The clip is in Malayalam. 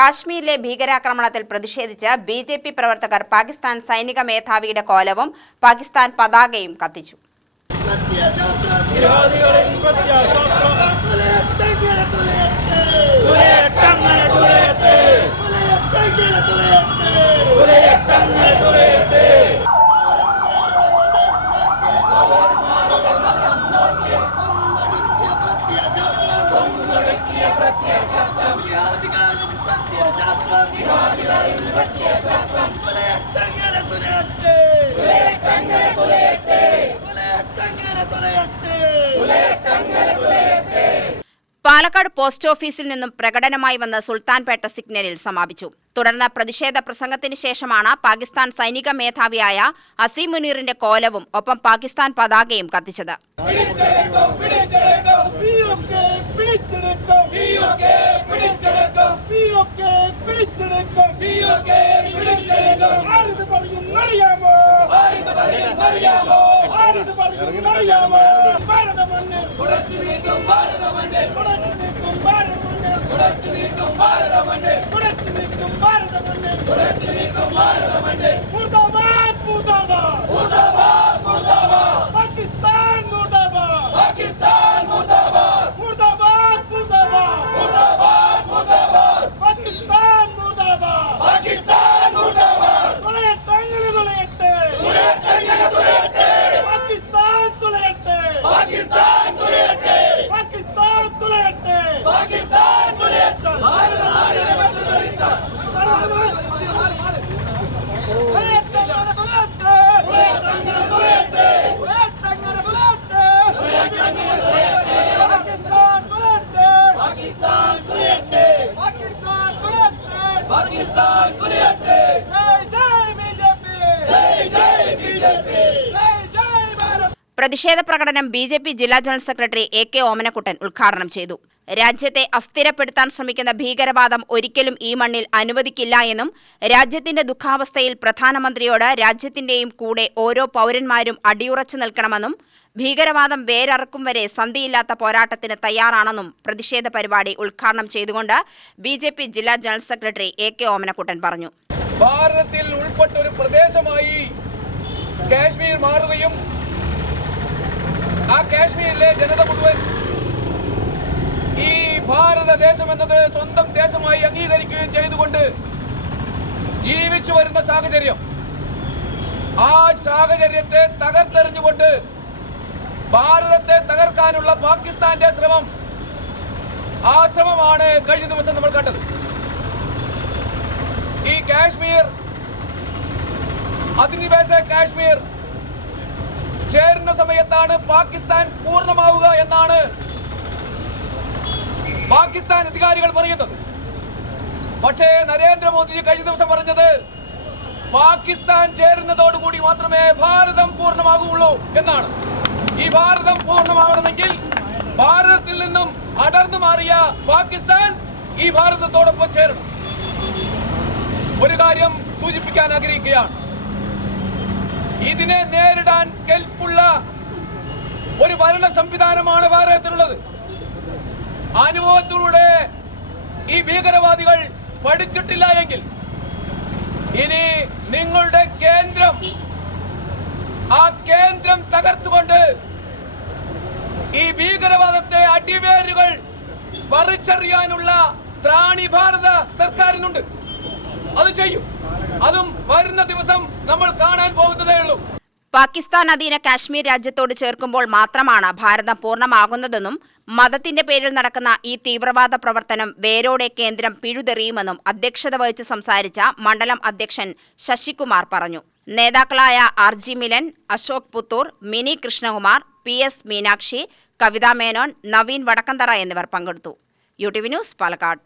കാശ്മീരിലെ ഭീകരാക്രമണത്തിൽ പ്രതിഷേധിച്ച് ബിജെപി പ്രവർത്തകർ പാകിസ്ഥാൻ സൈനിക മേധാവിയുടെ കോലവും പാകിസ്ഥാൻ പതാകയും കത്തിച്ചു. പാലക്കാട് പോസ്റ്റ് ഓഫീസിൽ നിന്നും പ്രകടനമായി വന്ന സുൽത്താൻപേട്ട സിഗ്നലിൽ സമാപിച്ചു. തുടർന്ന് പ്രതിഷേധ പ്രസംഗത്തിന് ശേഷമാണ് പാകിസ്ഥാൻ സൈനിക മേധാവിയായ അസീം മുനീറിന്റെ കോലവും ഒപ്പം പാകിസ്ഥാൻ പതാകയും കത്തിച്ചത്. പ്രതിഷേധ പ്രകടനം ബിജെപി ജില്ലാ ജനറൽ സെക്രട്ടറി AK ഓമനക്കുട്ടൻ ഉദ്ഘാടനം ചെയ്തു. രാജ്യത്തെ അസ്ഥിരപ്പെടുത്താൻ ശ്രമിക്കുന്ന ഭീകരവാദം ഒരിക്കലും ഈ മണ്ണിൽ അനുവദിക്കില്ല എന്നും രാജ്യത്തിന്റെ ദുഃഖാവസ്ഥയിൽ പ്രധാനമന്ത്രിയോട് രാജ്യത്തിന്റെയും കൂടെ ഓരോ പൗരന്മാരും അടിയുറച്ചു നിൽക്കണമെന്നും ഭീകരവാദം വേരറക്കും വരെ സന്ധിയില്ലാത്ത പോരാട്ടത്തിന് തയ്യാറാണെന്നും പ്രതിഷേധ പരിപാടി ഉദ്ഘാടനം ചെയ്തുകൊണ്ട് ബിജെപി ജില്ലാ ജനറൽ സെക്രട്ടറി AK ഓമനക്കുട്ടൻ പറഞ്ഞു. ഭാരതത്തിൽ ഉൾപ്പെട്ട ഒരു പ്രദേശമായി കാശ്മീർ മാറുകയും ആ കാശ്മീരിലെ ജനത മുഴുവൻ ഈ ഭാരതദേശം എന്നത് സ്വന്തം ദേശമായി അംഗീകരിക്കുകയും ചെയ്തുകൊണ്ട് ജീവിച്ചു വരുന്ന സാഹചര്യം, ആ സാഹചര്യത്തെ തകർത്തെറിഞ്ഞുകൊണ്ട് ഭാരതത്തെ തകർക്കാനുള്ള പാകിസ്ഥാന്റെ ശ്രമം, ആ ശ്രമമാണ് കഴിഞ്ഞ ദിവസം നമ്മൾ കണ്ടത്. ഈ കാശ്മീർ, അധിനിവേശ കാശ്മീർ ചേരുന്ന സമയത്താണ് പാകിസ്ഥാൻ പൂർണ്ണമാവുക എന്നാണ് പാകിസ്ഥാൻ അധികാരികൾ പറയുന്നത്. പക്ഷേ നരേന്ദ്രമോദിജി കഴിഞ്ഞ ദിവസം പറഞ്ഞത് പാകിസ്ഥാൻ ചേരുന്നതോടുകൂടി മാത്രമേ ഭാരതം പൂർണ്ണമാകുകയുള്ളൂ എന്നാണ്. ഈ ഭാരതം പൂർണ്ണമാവണമെങ്കിൽ ഭാരതത്തിൽ നിന്നും അടർന്നു മാറിയ പാകിസ്ഥാൻ ഈ ഭാരതത്തോടൊപ്പം ചേരണം. ഒരു കാര്യം സൂചിപ്പിക്കാൻ ആഗ്രഹിക്കുകയാണ്. ഇതിനെ നേരിടാൻ കെൽപ്പുള്ള ഒരു ഭരണ സംവിധാനമാണ് ഭാരതത്തിലുള്ളത്. അനുഭവത്തിലൂടെ ഈ ഭീകരവാദികൾ പഠിച്ചിട്ടില്ല എങ്കിൽ ഇനി നിങ്ങളുടെ കേന്ദ്രം, ആ കേന്ദ്രം തകർത്തുകൊണ്ട് ഈ ഭീകരവാദത്തെ അടിവേരുകൾ പറിച്ചറിയാനുള്ള ത്രാണി ഭാരത സർക്കാരിനുണ്ട്. അത് ചെയ്യും. അതും വരുന്ന ദിവസം നമ്മൾ കാണാൻ പോകുന്നതേ ഉള്ളൂ. പാകിസ്ഥാൻ അധീന കാശ്മീർ രാജ്യത്തോട് ചേർക്കുമ്പോൾ മാത്രമാണ് ഭാരതം പൂർണ്ണമാകുന്നതെന്നും മതത്തിന്റെ പേരിൽ നടക്കുന്ന ഈ തീവ്രവാദ പ്രവർത്തനം വേരോടെ കേന്ദ്രം പിഴുതെറിയുമെന്നും അധ്യക്ഷത വഹിച്ച് സംസാരിച്ച മണ്ഡലം അധ്യക്ഷൻ ശശികുമാർ പറഞ്ഞു. നേതാക്കളായ RG മിലൻ, അശോക് പുത്തൂർ, മിനി കൃഷ്ണകുമാർ, PS മീനാക്ഷി, കവിത മേനോൻ, നവീൻ വടക്കന്തറ എന്നിവർ പങ്കെടുത്തു. UTV news, Palakkad.